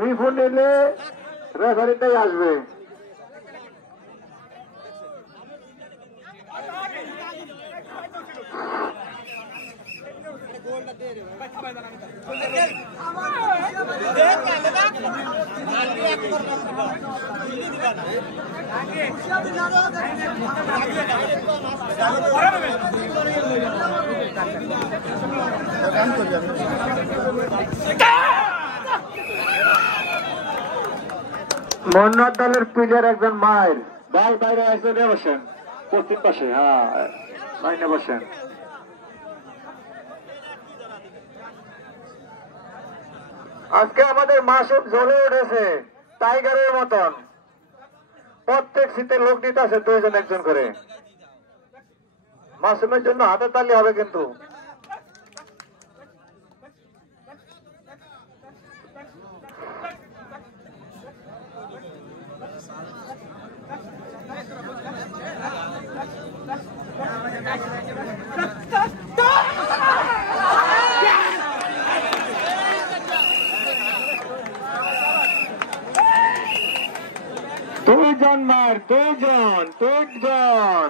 রিফু নিলে রেফারিটাই আসবে। মন্নার দলের প্লেয়ার একজন মাইল ভাই বাইরে আসে বসেন পশ্চিম পাশে। হ্যাঁ লাইনে বসেন। আজকে আমাদের মাসুম জ্বলে উঠেছে টাইগারের মতন। প্রত্যেক শীতে লোক নিতে আছে 2 জন 1 জন করে। মাসুমের জন্য হাতে তালি হবে কিন্তু। দুজন মার 2 জন